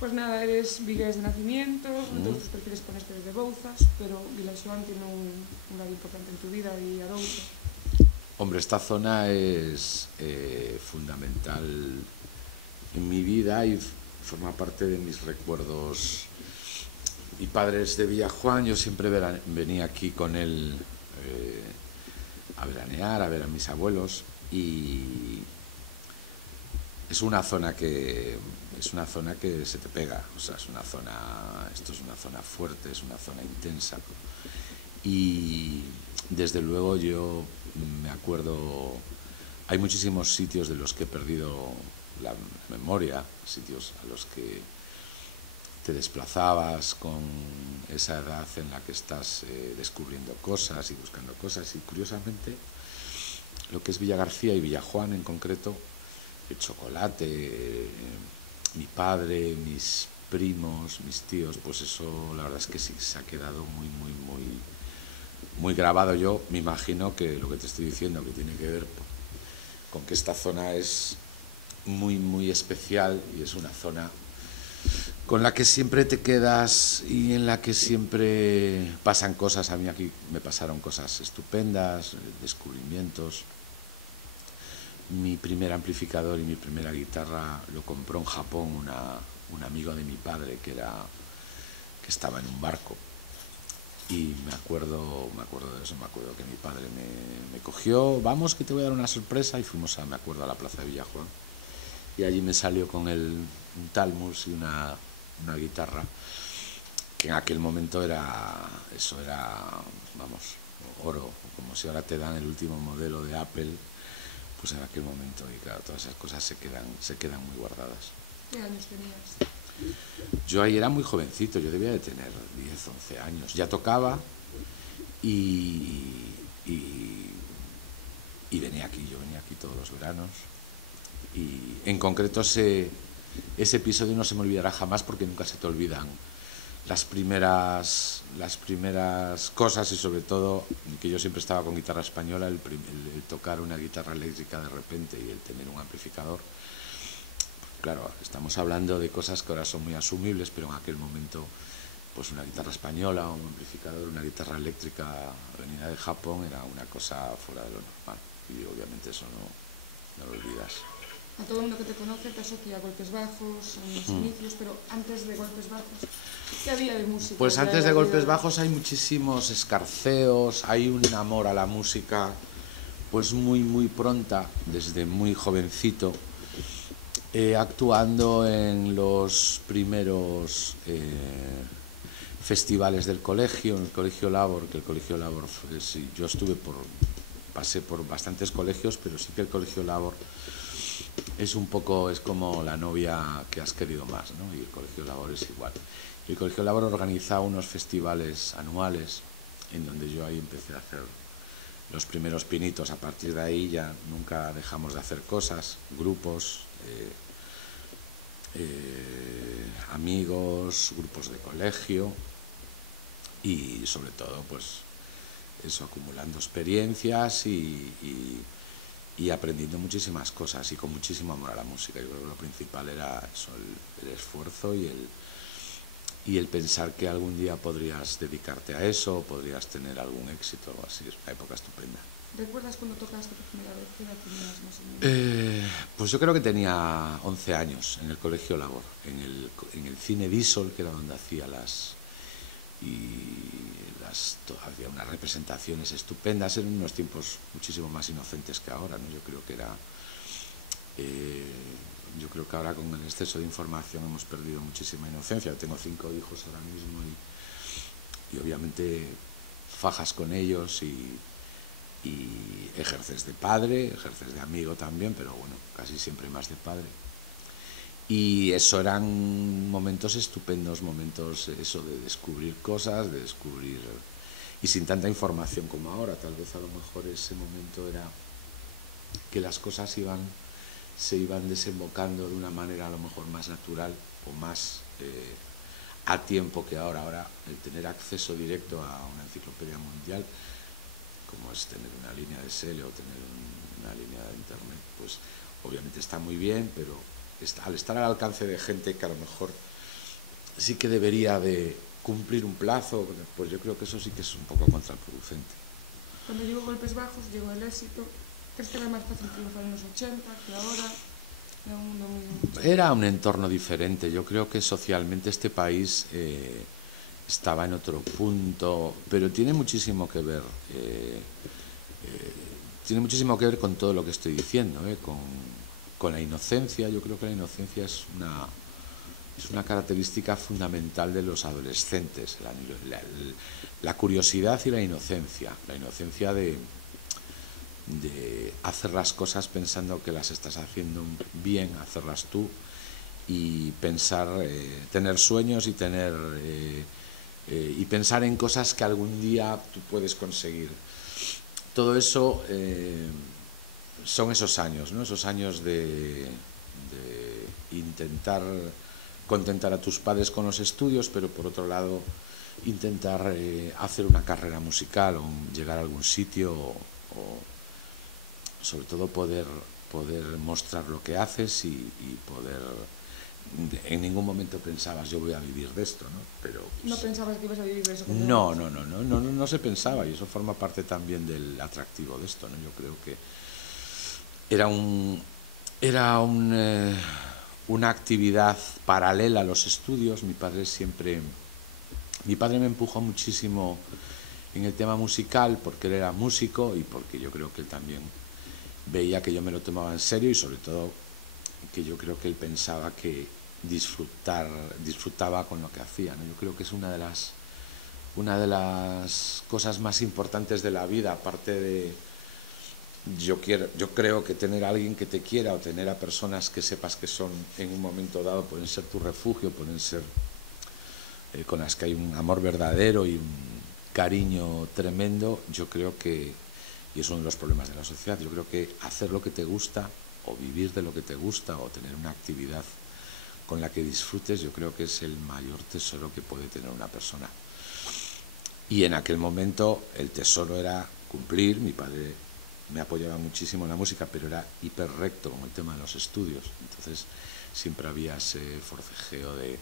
Pues nada, eres vigués de nacimiento, entonces prefieres ponerte de Bouzas, pero Vilaxoán tiene un lugar importante en tu vida y Arousa. Hombre, esta zona es fundamental en mi vida y forma parte de mis recuerdos. Mi padre es de Villajuán, yo siempre venía aquí con él a veranear, a ver a mis abuelos, y es una zona que se te pega, o sea, esto es una zona fuerte, es una zona intensa, y desde luego yo me acuerdo, hay muchísimos sitios de los que he perdido la memoria, sitios a los que te desplazabas con esa edad en la que estás descubriendo cosas y buscando cosas, y curiosamente lo que es Villagarcía y Villajuán en concreto, el chocolate, mi padre, mis primos, mis tíos, pues eso la verdad es que sí, se ha quedado muy grabado. Yo me imagino que lo que te estoy diciendo, que tiene que ver con que esta zona es muy especial y es una zona con la que siempre te quedas y en la que siempre pasan cosas. A mí aquí me pasaron cosas estupendas, descubrimientos. Mi primer amplificador y mi primera guitarra lo compró en Japón un amigo de mi padre que estaba en un barco. Y me acuerdo de eso, me acuerdo que mi padre me cogió, vamos que te voy a dar una sorpresa, y fuimos me acuerdo, a la plaza de Villajuán. Y allí me salió con un Talmus y una guitarra, que en aquel momento eso era, vamos, oro, como si ahora te dan el último modelo de Apple, pues en aquel momento, y claro, todas esas cosas se quedan muy guardadas. ¿Qué años tenías? Yo ahí era muy jovencito, yo debía de tener 10, 11 años. Ya tocaba y yo venía aquí todos los veranos. Y en concreto ese episodio no se me olvidará jamás, porque nunca se te olvidan las primeras cosas, y sobre todo que yo siempre estaba con guitarra española, el tocar una guitarra eléctrica de repente y el tener un amplificador. Claro, estamos hablando de cosas que ahora son muy asumibles, pero en aquel momento, pues una guitarra española, un amplificador, una guitarra eléctrica venida de Japón era una cosa fuera de lo normal, y obviamente eso no lo olvidas. A todo el mundo que te conoce te asocia a Golpes Bajos, en los inicios, pero antes de Golpes Bajos, ¿qué había de música? Pues antes de Golpes Bajos hay muchísimos escarceos, hay un amor a la música pues muy pronta, desde muy jovencito, actuando en los primeros festivales del colegio, en el Colegio Labor, que el Colegio Labor, yo pasé por bastantes colegios, pero sí que el Colegio Labor es como la novia que has querido más, ¿no? Y el Colegio Labor es igual. Y el Colegio Labor organiza unos festivales anuales en donde yo ahí empecé a hacer los primeros pinitos. A partir de ahí ya nunca dejamos de hacer cosas, grupos, amigos, grupos de colegio, y sobre todo pues eso, acumulando experiencias y aprendiendo muchísimas cosas, y con muchísimo amor a la música. Yo creo que lo principal era eso, el esfuerzo y el pensar que algún día podrías dedicarte a eso, podrías tener algún éxito, así. Es una época estupenda. ¿Recuerdas cuando tocaste por primera vez? ¿Qué edad tenías más o menos? Pues yo creo que tenía 11 años en el Colegio Labor, en el Cine Diesel, que era donde hacía había unas representaciones estupendas. Eran unos tiempos muchísimo más inocentes que ahora, ¿no? Yo creo que ahora, con el exceso de información, hemos perdido muchísima inocencia. Yo tengo 5 hijos ahora mismo y obviamente fajas con ellos y ejerces de padre, ejerces de amigo también, pero bueno, casi siempre más de padre. Y eso eran momentos estupendos, momentos eso de descubrir cosas, y sin tanta información como ahora. Tal vez a lo mejor ese momento era que las cosas se iban desembocando de una manera a lo mejor más natural o más a tiempo que ahora. Ahora, el tener acceso directo a una enciclopedia mundial, como es tener una línea de SL o tener una línea de internet, pues obviamente está muy bien, pero al estar al alcance de gente que a lo mejor sí que debería de cumplir un plazo, pues yo creo que eso sí que es un poco contraproducente. Cuando llegó Golpes Bajos, llegó el éxito. ¿Crees que era más fácil triunfar en los 80 que ahora? Era un entorno diferente. Yo creo que socialmente este país estaba en otro punto, pero tiene muchísimo que ver. Tiene muchísimo que ver con todo lo que estoy diciendo, con la inocencia. Yo creo que la inocencia es una característica fundamental de los adolescentes, la curiosidad y la inocencia de hacer las cosas pensando que las estás haciendo bien, hacerlas tú y pensar, tener sueños y pensar en cosas que algún día tú puedes conseguir. Todo eso son esos años, ¿no? Esos años de intentar contentar a tus padres con los estudios, pero por otro lado intentar hacer una carrera musical o llegar a algún sitio o sobre todo poder mostrar lo que haces y poder... En ningún momento pensabas yo voy a vivir de esto, ¿no? Pero ¿No pensabas que ibas a vivir de eso? No se pensaba, y eso forma parte también del atractivo de esto, ¿no? Yo creo que era una actividad paralela a los estudios. Mi padre me empujó muchísimo en el tema musical porque él era músico y porque yo creo que él también veía que yo me lo tomaba en serio y sobre todo que yo creo que él pensaba que disfrutaba con lo que hacía, ¿no? Yo creo que es una de las cosas más importantes de la vida, aparte de yo creo que tener a alguien que te quiera o tener a personas que sepas que son en un momento dado pueden ser tu refugio, pueden ser con las que hay un amor verdadero y un cariño tremendo. Yo creo que, y es uno de los problemas de la sociedad, yo creo que hacer lo que te gusta o vivir de lo que te gusta o tener una actividad con la que disfrutes, yo creo que es el mayor tesoro que puede tener una persona. Y en aquel momento el tesoro era cumplir. Mi padre me apoyaba muchísimo en la música, pero era hiper recto con el tema de los estudios. Entonces siempre había ese forcejeo de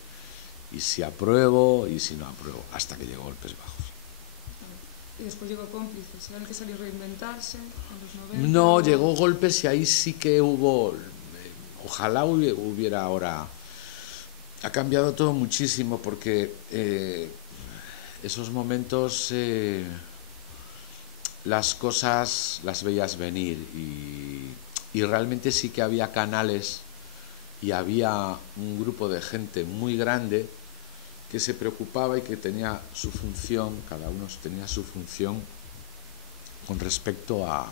y si apruebo y si no apruebo, hasta que llegó Golpes Bajos. Y después llegó Cómplices, ¿era el que salió a reinventarse en los 90? No, llegó Golpes y ahí sí que hubo, ojalá hubiera ahora, ha cambiado todo muchísimo porque esos momentos las cosas las veías venir y realmente sí que había canales y había un grupo de gente muy grande que se preocupaba y que tenía su función, cada uno tenía su función con respecto a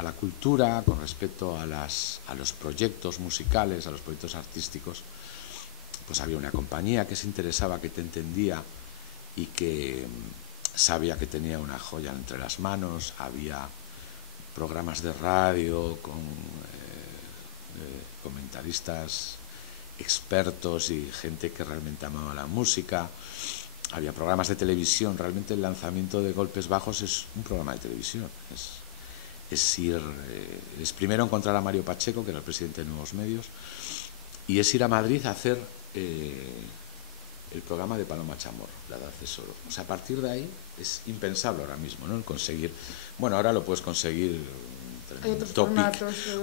la cultura, con respecto a los proyectos musicales, a los proyectos artísticos. Pues había una compañía que se interesaba, que te entendía y que sabía que tenía una joya entre las manos. Había programas de radio con comentaristas expertos y gente que realmente amaba la música. Había programas de televisión. Realmente el lanzamiento de Golpes Bajos es un programa de televisión. Es primero encontrar a Mario Pacheco, que era el presidente de Nuevos Medios, y es ir a Madrid a hacer el programa de Paloma Chamorro, La Edad es Oro. O sea, a partir de ahí es impensable ahora mismo, ¿no? El conseguir, bueno, ahora lo puedes conseguir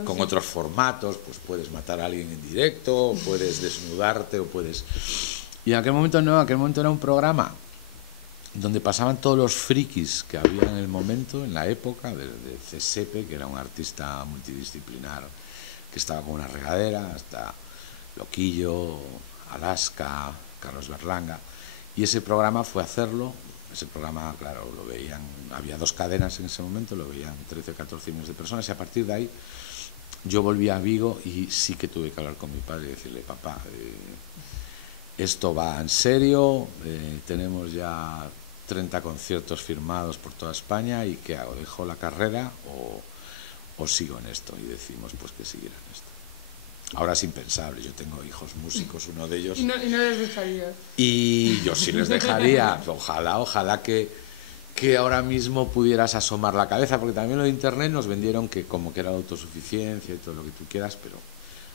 con otros formatos, pues puedes matar a alguien en directo, puedes desnudarte o puedes... Y en aquel momento no, en aquel momento era un programa donde pasaban todos los frikis que había en el momento, en la época, de Cesepe, que era un artista multidisciplinar que estaba con una regadera, hasta Loquillo, Alaska, Carlos Berlanga, y ese programa fue hacerlo. Ese programa, claro, lo veían, había 2 cadenas en ese momento, lo veían 13 o 14 millones de personas, y a partir de ahí yo volví a Vigo y sí que tuve que hablar con mi padre y decirle, papá, esto va en serio, tenemos ya 30 conciertos firmados por toda España, ¿y qué hago? ¿Dejo la carrera o sigo en esto? Y decimos pues que seguir en esto. Ahora es impensable, yo tengo hijos músicos, uno de ellos... Y no les dejarías. Y yo sí les dejaría, ojalá que ahora mismo pudieras asomar la cabeza, porque también lo de internet nos vendieron que como que era la autosuficiencia y todo lo que tú quieras, pero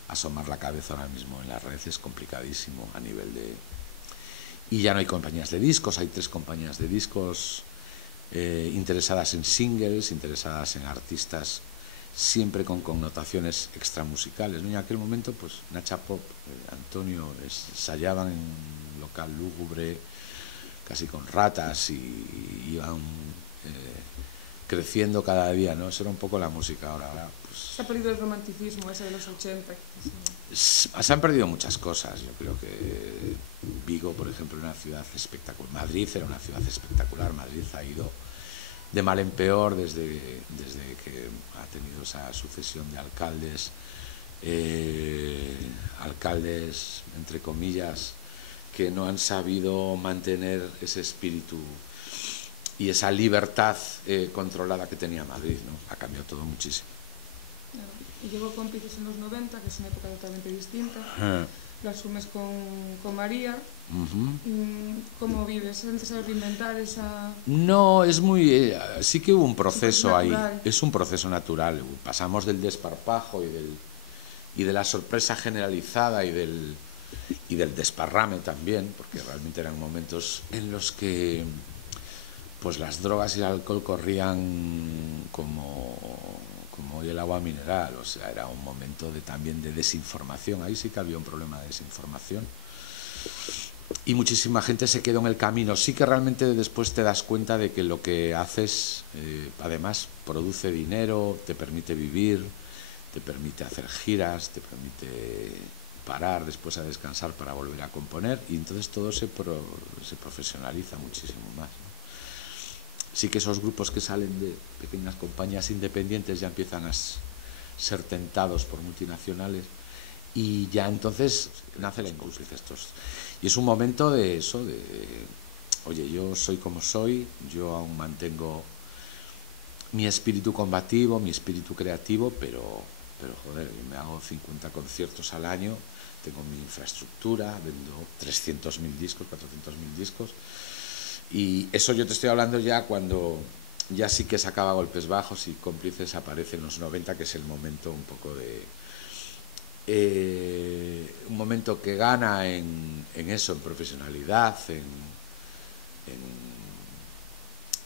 asomar la cabeza ahora mismo en la red es complicadísimo a nivel de... Y ya no hay compañías de discos, hay 3 compañías de discos interesadas en singles, interesadas en artistas siempre con connotaciones extramusicales, ¿no? Y en aquel momento, pues, Nacha Pop, Antonio, ensayaban en un local lúgubre, casi con ratas, y iban creciendo cada día, ¿no? Eso era un poco la música. Ahora pues, se ha perdido el romanticismo ese de los 80. Se han perdido muchas cosas. Yo creo que Vigo, por ejemplo, era una ciudad espectacular. Madrid era una ciudad espectacular. Madrid ha ido de mal en peor desde que ha tenido esa sucesión de alcaldes, alcaldes, entre comillas, que no han sabido mantener ese espíritu y esa libertad controlada que tenía Madrid, ¿no? Ha cambiado todo muchísimo. Y llegó Cómplices en los 90, que es una época totalmente distinta. Lo asumes con María. ¿Cómo vives? ¿Es necesario reinventar esa...? No, es muy... sí que hubo un proceso ahí. Es un proceso natural. Pasamos del desparpajo y de la sorpresa generalizada y del desparrame también, porque realmente eran momentos en los que pues las drogas y el alcohol corrían como hoy el agua mineral. O sea, era un momento también de desinformación. Ahí sí que había un problema de desinformación y muchísima gente se quedó en el camino. Sí que realmente después te das cuenta de que lo que haces además produce dinero, te permite vivir, te permite hacer giras, te permite parar después a descansar para volver a componer, y entonces todo se profesionaliza muchísimo más, ¿no? Sí que esos grupos que salen de pequeñas compañías independientes ya empiezan a ser tentados por multinacionales, y ya entonces nace la Cómplices. Y es un momento de eso, oye, yo soy como soy, yo aún mantengo mi espíritu combativo, mi espíritu creativo, pero joder, me hago 50 conciertos al año, tengo mi infraestructura, vendo 300.000 discos, 400.000 discos, y eso yo te estoy hablando ya cuando ya sí que sacaba Golpes Bajos y Cómplices aparece en los 90, que es el momento un poco de... un momento que gana en eso, en profesionalidad,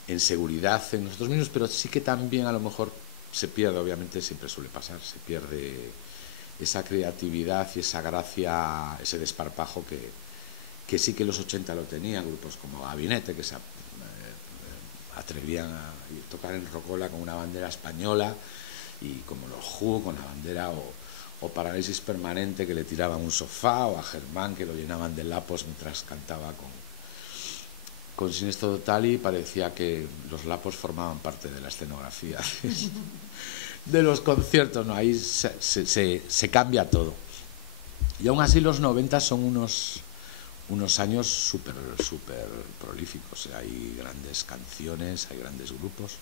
en seguridad en nosotros mismos, pero sí que también a lo mejor se pierde, obviamente siempre suele pasar, se pierde esa creatividad y esa gracia, ese desparpajo que sí que los 80 lo tenían, grupos como Gabinete, que se atrevían a tocar en Rocola con una bandera española, y como los Who con la bandera, o Parálisis Permanente, que le tiraban un sofá, o a Germán, que lo llenaban de lapos mientras cantaba con Siniestro Total, y parecía que los lapos formaban parte de la escenografía de los conciertos, ¿no? Ahí se cambia todo. Y aún así los 90 son unos años súper prolíficos. Hay grandes canciones, hay grandes grupos.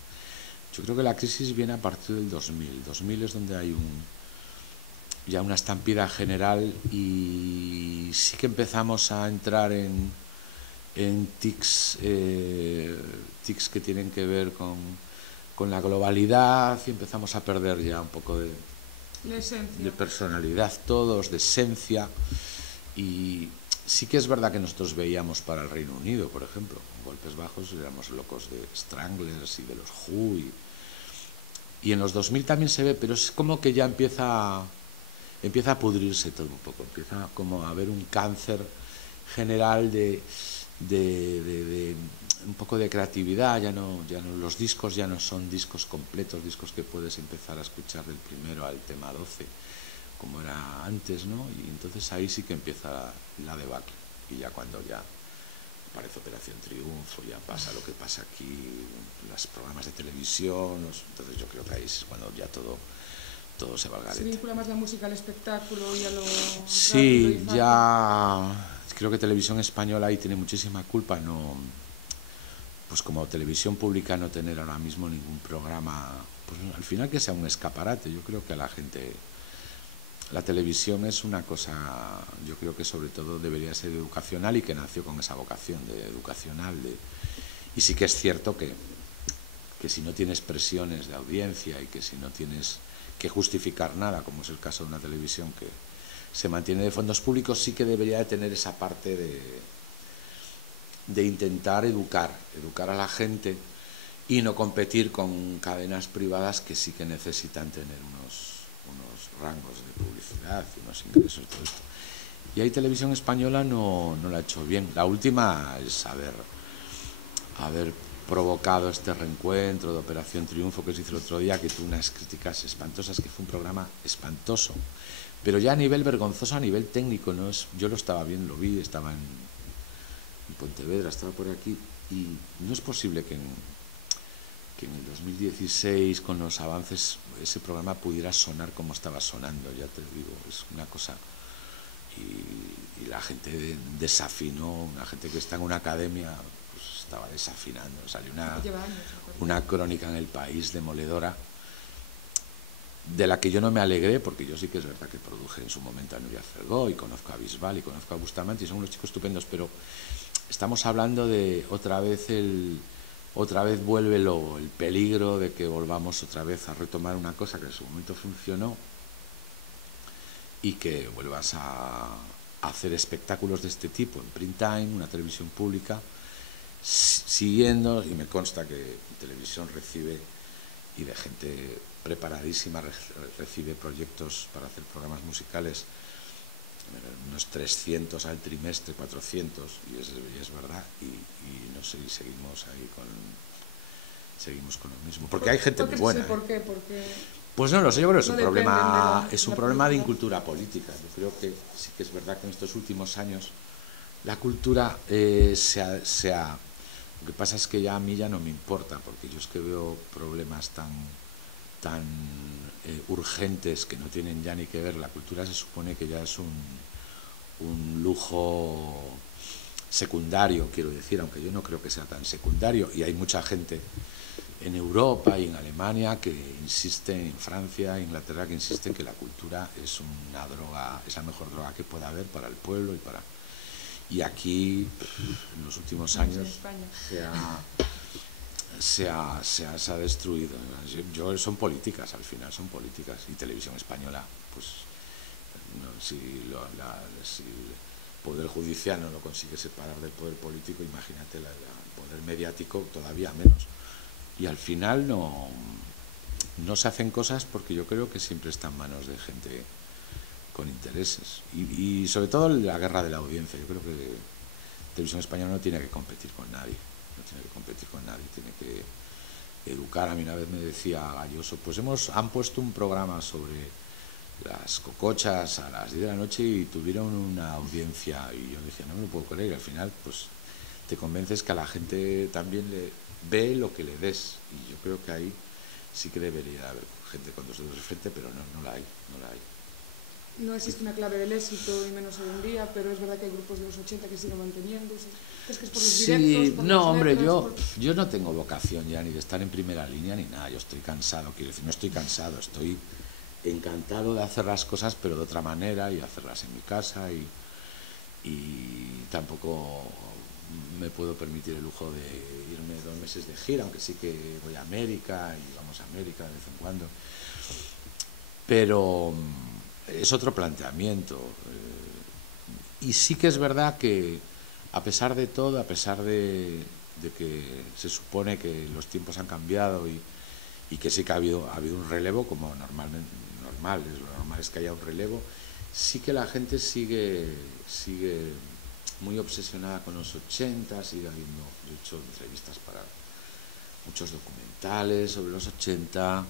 Yo creo que la crisis viene a partir del 2000. 2000 es donde hay ya una estampida general, y sí que empezamos a entrar en tics que tienen que ver con la globalidad, y empezamos a perder ya un poco de personalidad todos, de esencia. Y sí que es verdad que nosotros veíamos para el Reino Unido, por ejemplo, con Golpes Bajos, éramos locos de Stranglers y de los Who, y en los 2000 también se ve, pero es como que ya empieza a pudrirse todo un poco, empieza como a haber un cáncer general de un poco de creatividad. Ya no, los discos ya no son discos completos, discos que puedes empezar a escuchar del primero al tema 12, como era antes, ¿no? Y entonces ahí sí que empieza la debacle, y ya cuando ya aparece Operación Triunfo, ya pasa lo que pasa aquí, los programas de televisión, entonces yo creo que ahí es cuando ya todo se va al garete. ¿Se vincula más la música al espectáculo y a lo sí, rápido y ya creo que Televisión Española ahí tiene muchísima culpa, no, pues como televisión pública, no tener ahora mismo ningún programa, pues al final que sea un escaparate. Yo creo que a la gente, la televisión es una cosa, yo creo que sobre todo debería ser educacional, y que nació con esa vocación de educacional, y sí que es cierto que si no tienes presiones de audiencia, y que si no tienes que justificar nada, como es el caso de una televisión que se mantiene de fondos públicos, sí que debería de tener esa parte de intentar educar a la gente y no competir con cadenas privadas que sí que necesitan tener unos rangos de publicidad y unos ingresos, todo esto. Y ahí Televisión Española no lo ha hecho bien. La última es haber provocado este reencuentro de Operación Triunfo que se hizo el otro día, que tuvo unas críticas espantosas, que fue un programa espantoso, pero ya a nivel vergonzoso, a nivel técnico, ¿no? Yo lo estaba viendo, lo vi, estaba en Pontevedra, estaba por aquí, y no es posible que en el 2016, con los avances, ese programa pudiera sonar como estaba sonando, ya te digo, es una cosa. Y la gente desafinó, una gente que está en una academia, pues estaba desafinando. Salió una crónica en El País demoledora, de la que yo no me alegré, porque yo sí que es verdad que produje en su momento a Nuria Fergó, y conozco a Bisbal, y conozco a Bustamante, y son unos chicos estupendos, pero estamos hablando de otra vez vuelve el peligro de que volvamos otra vez a retomar una cosa que en su momento funcionó, y que vuelvas a hacer espectáculos de este tipo en print time, una televisión pública, siguiendo, y me consta que televisión recibe, y de gente preparadísima, recibe proyectos para hacer programas musicales, unos 300 al trimestre, 400, y es verdad, y no sé, y seguimos ahí con lo mismo, porque hay gente muy buena. ¿Por qué? Porque pues no lo sé, yo creo que es un problema de incultura política. Yo creo que sí que es verdad que en estos últimos años la cultura lo que pasa es que ya a mí ya no me importa, porque yo es que veo problemas tan urgentes que no tienen ya ni que ver. La cultura se supone que ya es un lujo secundario, quiero decir, aunque yo no creo que sea tan secundario, y hay mucha gente en Europa y en Alemania que insisten, en Francia, Inglaterra, que insisten que la cultura es una droga, es la mejor droga que pueda haber para el pueblo y aquí en los últimos años se ha destruido. Son políticas, al final son políticas, y Televisión Española, pues no, si el poder judicial no lo consigue separar del poder político, imagínate el poder mediático, todavía menos. Y al final no se hacen cosas, porque yo creo que siempre está en manos de gente con intereses. Y sobre todo la guerra de la audiencia. Yo creo que Televisión Española no tiene que competir con nadie. Tiene que educar. A mí una vez me decía Galloso, pues han puesto un programa sobre las cocochas a las 10 de la noche y tuvieron una audiencia. Y yo dije, no me lo puedo creer. Y al final, pues te convences que a la gente también ve lo que le des, y yo creo que ahí sí que debería haber gente con dos dedos de frente, pero no la hay. No existe una clave del éxito, y menos hoy en día, pero es verdad que hay grupos de los 80 que siguen manteniéndose. ¿Es que es por los directos? Por no, las hombre, letras, yo no tengo vocación ya ni de estar en primera línea ni nada. Yo estoy cansado, quiero decir, no estoy cansado, estoy encantado de hacer las cosas, pero de otra manera, y hacerlas en mi casa, y tampoco me puedo permitir el lujo de irme 2 meses de gira, aunque sí que voy a América y vamos a América de vez en cuando, pero es otro planteamiento, y sí que es verdad que a pesar de todo, a pesar de que se supone que los tiempos han cambiado y que sí que ha habido un relevo, como lo normal es que haya un relevo, sí que la gente sigue muy obsesionada con los 80, sigue habiendo, yo he hecho entrevistas para muchos documentales sobre los 80,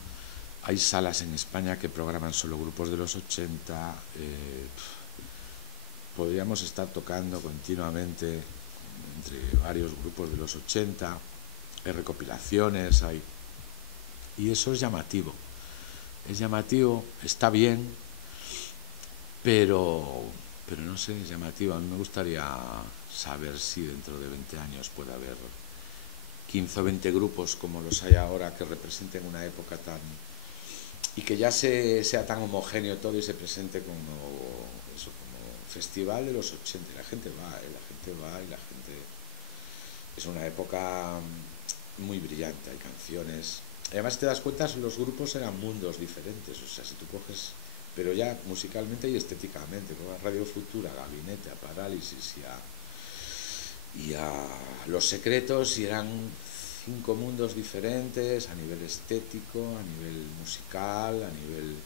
hay salas en España que programan solo grupos de los 80, podríamos estar tocando continuamente entre varios grupos de los 80, hay recopilaciones, y eso es llamativo, está bien, pero no sé, es llamativo. A mí me gustaría saber si dentro de 20 años puede haber 15 o 20 grupos como los hay ahora, que representen una época tan... y que ya sea tan homogéneo todo y se presente como festival de los 80. Y la gente va, y la gente... Es una época muy brillante, hay canciones. Además, te das cuenta, los grupos eran mundos diferentes. O sea, si tú coges... pero ya musicalmente y estéticamente, como a Radio Futura, a Gabinete, a Parálisis y a Los Secretos, y eran 5 mundos diferentes a nivel estético, a nivel musical, a nivel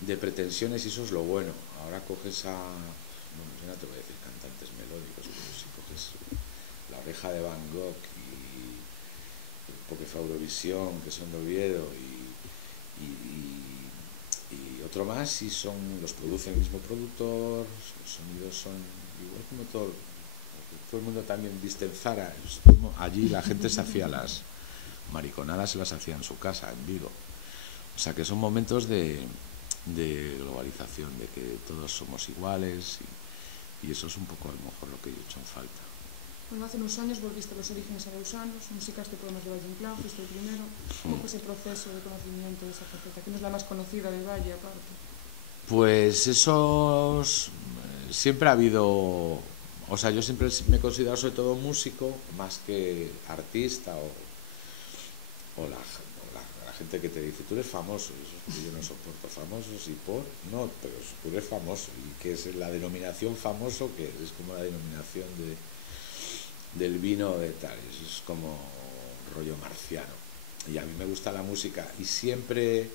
de pretensiones, y eso es lo bueno. Ahora coges a, bueno, yo no te voy a decir cantantes melódicos, pero si coges La Oreja de Van Gogh y porque fue Eurovisión, que son de Oviedo, y otro más, y los produce el mismo productor, los sonidos son igual como todo el mundo también viste en Zara. Allí la gente se hacía las mariconadas, se las hacía en su casa, en Vigo. O sea que son momentos de globalización, de que todos somos iguales, y eso es un poco a lo mejor lo que yo he hecho en falta. Bueno, hace unos años volviste a los orígenes arausanos, musicaste poemas de Valle Inclán, fuiste el primero. ¿Cómo fue ese proceso de conocimiento de esa faceta, que no es la más conocida de Valle, aparte? Pues esos... siempre ha habido... O sea, yo siempre me he considerado sobre todo músico, más que artista, o la gente que te dice, tú eres famoso, y eso es que yo no soporto famosos, y por... No, pero tú eres famoso, y que es la denominación famoso, que es como la denominación del vino de tal, eso es como rollo marciano. Y a mí me gusta la música, y siempre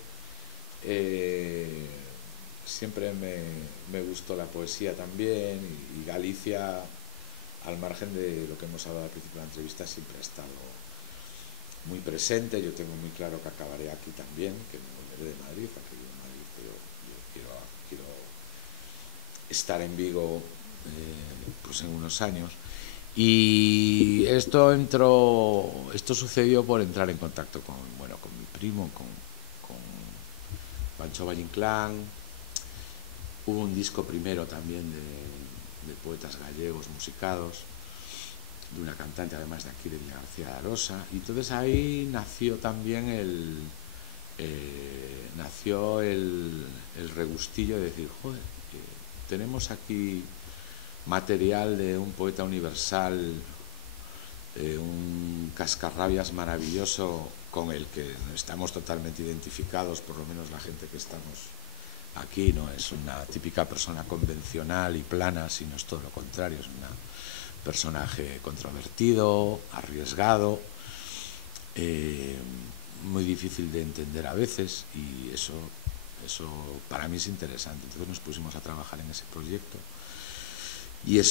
me gustó la poesía también, y Galicia, al margen de lo que hemos hablado al principio de la entrevista, siempre ha estado muy presente. Yo tengo muy claro que acabaré aquí también, que me volveré de Madrid, aunque vivo en Madrid, pero yo quiero estar en Vigo pues en unos años. Y esto sucedió por entrar en contacto con mi primo, con Pancho Valle Inclán. Hubo un disco primero también de poetas gallegos musicados, de una cantante además de aquí de Villa García de Arosa, y entonces ahí nació también el regustillo de decir, joder, tenemos aquí material de un poeta universal, un cascarrabias maravilloso con el que estamos totalmente identificados, por lo menos la gente que estamos aquí no es una típica persona convencional y plana, sino es todo lo contrario, es un personaje controvertido, arriesgado, muy difícil de entender a veces, y eso para mí es interesante. Entonces nos pusimos a trabajar en ese proyecto, y yo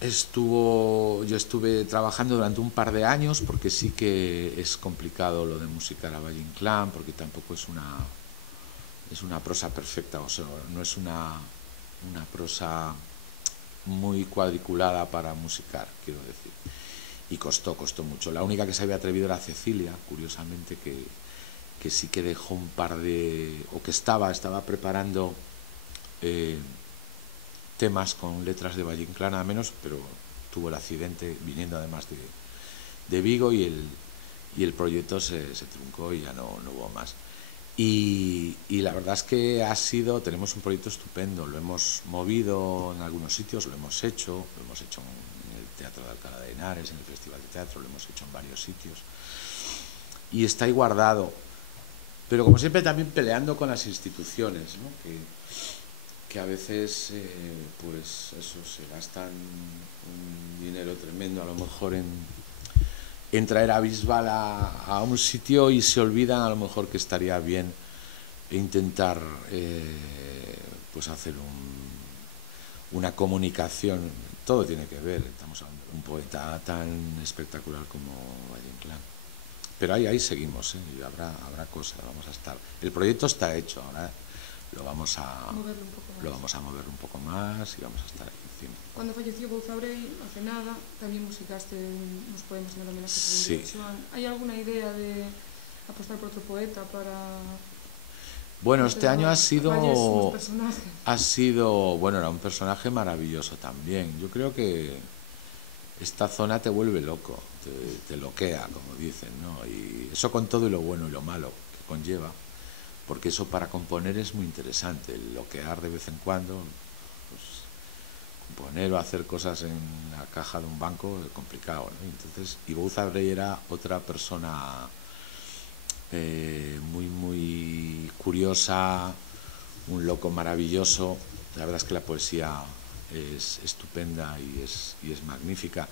estuve trabajando durante un par de años, porque sí que es complicado lo de musicar a Valle Inclán, porque tampoco es una prosa perfecta, o sea, no es una prosa muy cuadriculada para musicar, quiero decir, y costó mucho. La única que se había atrevido era Cecilia, curiosamente, que sí que dejó un par de... o que estaba preparando temas con letras de Valle Inclán a menos, pero tuvo el accidente viniendo además de Vigo, y el proyecto se truncó y ya no hubo más. Y la verdad es que tenemos un proyecto estupendo, lo hemos movido en algunos sitios, lo hemos hecho en el Teatro de Alcalá de Henares, en el Festival de Teatro, lo hemos hecho en varios sitios, y está ahí guardado, pero como siempre también peleando con las instituciones, ¿no? que a veces pues eso, se gastan un dinero tremendo a lo mejor en traer a Bisbal a un sitio, y se olvidan a lo mejor que estaría bien intentar pues hacer una comunicación. Todo tiene que ver, estamos hablando de un poeta tan espectacular como Valle Inclán. Pero ahí seguimos, y habrá cosas, vamos a estar. El proyecto está hecho, ahora lo vamos a mover un poco más, y vamos a estar aquí encima. Cuando falleció Bouza Brey, hace nada, también musicaste unos poemas en el homenaje a Sí. Joan. ¿Hay alguna idea de apostar por otro poeta para...? Bueno, este año ha sido, era un personaje maravilloso también. Yo creo que esta zona te vuelve loco, te loquea, como dicen, ¿no? Y eso con todo y lo bueno y lo malo que conlleva, porque eso para componer es muy interesante, el loquear de vez en cuando, pues, componer o hacer cosas en la caja de un banco es complicado, ¿no? Entonces, Bouza Brey era otra persona muy curiosa, un loco maravilloso. La verdad es que la poesía es estupenda y es magnífica.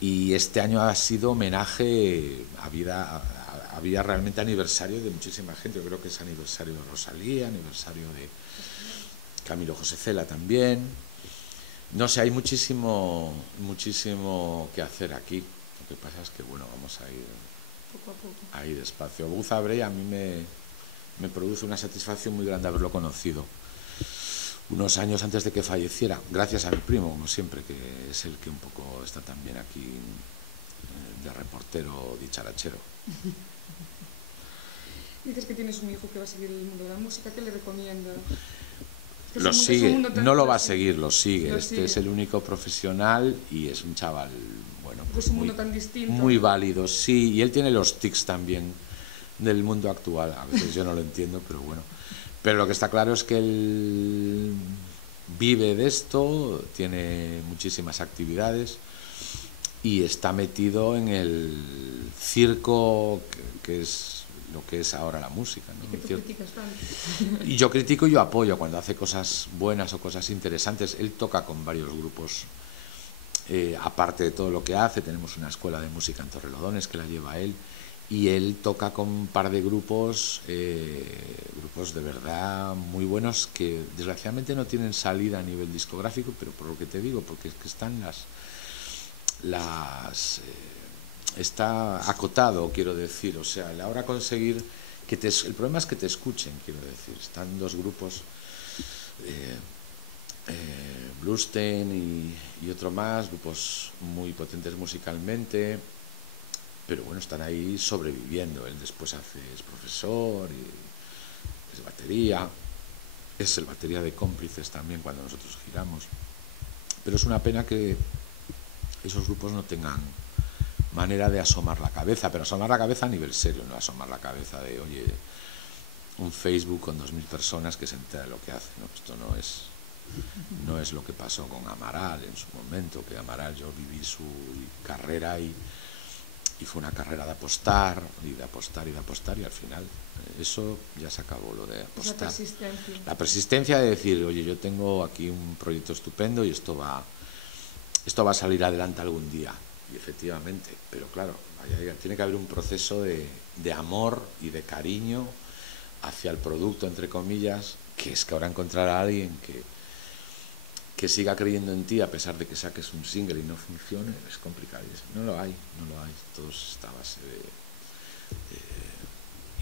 Y este año ha sido homenaje, había realmente aniversario de muchísima gente. Yo creo que es aniversario de Rosalía, aniversario de Camilo José Cela también. No sé, hay muchísimo que hacer aquí. Lo que pasa es que, bueno, vamos a ir poco a poco. Ahí despacio. Buza Abrey a mí me produce una satisfacción muy grande haberlo conocido unos años antes de que falleciera, gracias a mi primo, como siempre, que es el que un poco está también aquí de reportero dicharachero. Dices que tienes un hijo que va a seguir el mundo de la música, ¿qué le recomiendas? Lo sigue, no lo va a seguir, lo sigue. Este es el único profesional y es un chaval, bueno, pues un mundo tan distinto, muy válido, sí, y él tiene los tics también del mundo actual. A veces yo no lo entiendo, pero bueno. Pero lo que está claro es que él vive de esto, tiene muchísimas actividades y está metido en el circo que es lo que es ahora la música, ¿no? ¿Y que tú criticas tanto? Y yo critico y yo apoyo cuando hace cosas buenas o cosas interesantes. Él toca con varios grupos, aparte de todo lo que hace. Tenemos una escuela de música en Torrelodones que la lleva él, y él toca con un par de grupos de verdad muy buenos que desgraciadamente no tienen salida a nivel discográfico, pero por lo que te digo, porque es que están está acotado, quiero decir, o sea, a la hora de conseguir el problema es que te escuchen, quiero decir. Están dos grupos, Bluestein y otro más, grupos muy potentes musicalmente, pero bueno, están ahí sobreviviendo. Él después es profesor y es batería, es el batería de Cómplices también cuando nosotros giramos. Pero es una pena que esos grupos no tengan manera de asomar la cabeza, pero asomar la cabeza a nivel serio, no asomar la cabeza de, oye, un Facebook con 2000 personas que se entera de lo que hace, ¿no? Esto no es lo que pasó con Amaral en su momento, que Amaral, yo viví su carrera y fue una carrera de apostar y de apostar y de apostar, y al final eso ya se acabó, lo de apostar. La persistencia de decir, oye, yo tengo aquí un proyecto estupendo y esto va a salir adelante algún día. Y efectivamente, pero claro, tiene que haber un proceso de amor y de cariño hacia el producto, entre comillas, que es que ahora encontrar a alguien que siga creyendo en ti a pesar de que saques un single y no funcione es complicado. No lo hay. Todo está a base de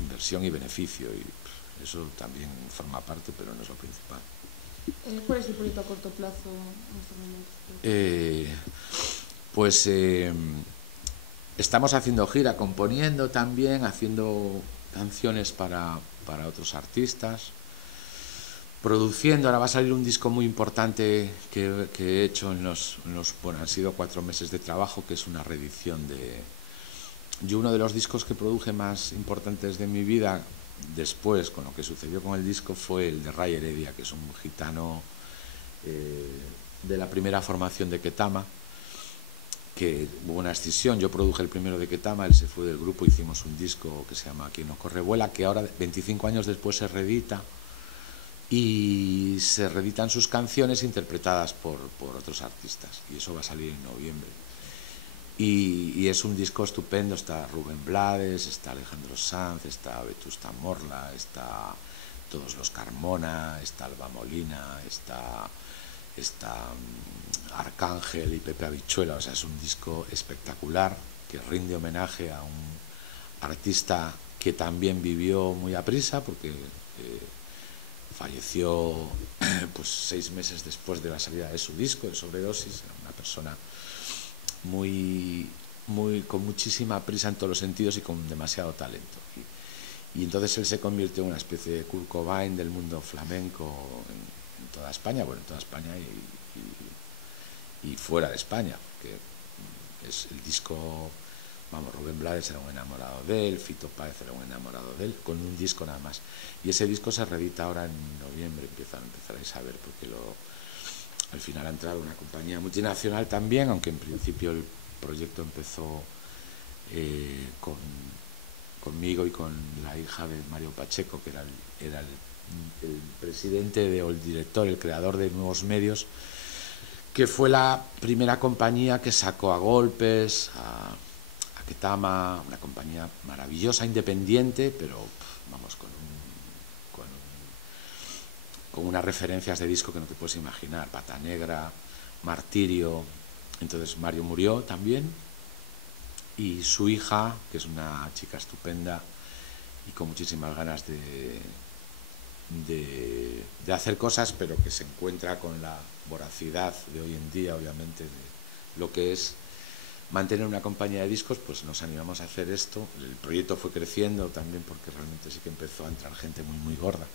inversión y beneficio, y eso también forma parte, pero no es lo principal. ¿Cuál es el proyecto a corto plazo en estos momentos? Pues estamos haciendo gira, componiendo también, haciendo canciones para otros artistas, produciendo. Ahora va a salir un disco muy importante que he hecho bueno, han sido 4 meses de trabajo, que es una reedición yo uno de los discos que produje más importantes de mi vida, después, con lo que sucedió con el disco, fue el de Ray Heredia, que es un gitano de la primera formación de Ketama, que hubo una escisión. Yo produje el primero de Ketama, él se fue del grupo, hicimos un disco que se llama Quien no corre vuela, que ahora, 25 años después, se reedita, y se reeditan sus canciones interpretadas por otros artistas, y eso va a salir en noviembre. Y es un disco estupendo. Está Rubén Blades, está Alejandro Sanz, está Vetusta Morla, está todos los Carmona, está Alba Molina, está Arcángel y Pepe Habichuela. O sea, es un disco espectacular que rinde homenaje a un artista que también vivió muy a prisa, porque falleció pues 6 meses después de la salida de su disco de sobredosis. Era una persona con muchísima prisa en todos los sentidos y con demasiado talento. Y entonces él se convirtió en una especie de Kurt Cobain del mundo flamenco en toda España, bueno, en toda España y fuera de España, que es el disco, vamos, Rubén Blades era un enamorado de él, Fito Páez era un enamorado de él, con un disco nada más. Y ese disco se reedita ahora en noviembre, empezaréis a ver, porque al final ha entrado una compañía multinacional también, aunque en principio el proyecto empezó conmigo y con la hija de Mario Pacheco, que era el presidente o el director, el creador de Nuevos Medios, que fue la primera compañía que sacó a Golpes, a Ketama, una compañía maravillosa, independiente, pero vamos, con unas referencias de disco que no te puedes imaginar, Pata Negra, Martirio. Entonces Mario murió también, y su hija, que es una chica estupenda y con muchísimas ganas de hacer cosas, pero que se encuentra con la voracidad de hoy en día, obviamente, de lo que es mantener una compañía de discos, pues nos animamos a hacer esto. El proyecto fue creciendo también, porque realmente sí que empezó a entrar gente muy, muy gorda.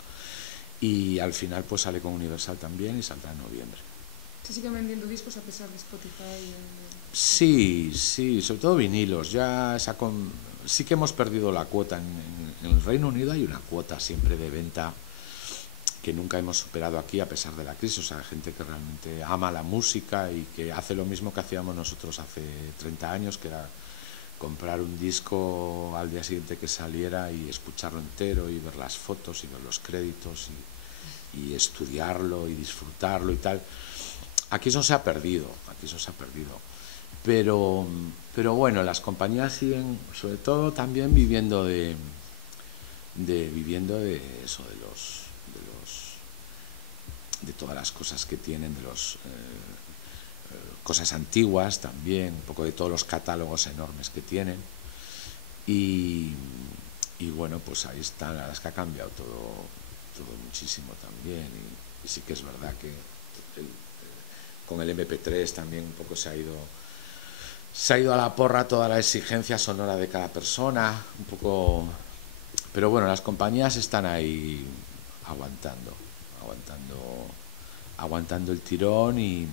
Y al final pues sale con Universal también y saldrá en noviembre. ¿Se siguen vendiendo discos a pesar de Spotify? Sí, sobre todo vinilos. Ya sí que hemos perdido la cuota. En el Reino Unido hay una cuota siempre de venta que nunca hemos superado aquí a pesar de la crisis. O sea, gente que realmente ama la música y que hace lo mismo que hacíamos nosotros hace 30 años, que era comprar un disco al día siguiente que saliera y escucharlo entero y ver las fotos y ver los créditos y estudiarlo y disfrutarlo y tal. Aquí eso se ha perdido, pero bueno, las compañías siguen sobre todo también viviendo de eso, de todas las cosas que tienen, de los cosas antiguas también, un poco de todos los catálogos enormes que tienen, y bueno, pues ahí está. La verdad es que ha cambiado todo muchísimo también, y sí que es verdad que con el MP3 también un poco se ha ido a la porra toda la exigencia sonora de cada persona, un poco, pero bueno, las compañías están ahí aguantando el tirón y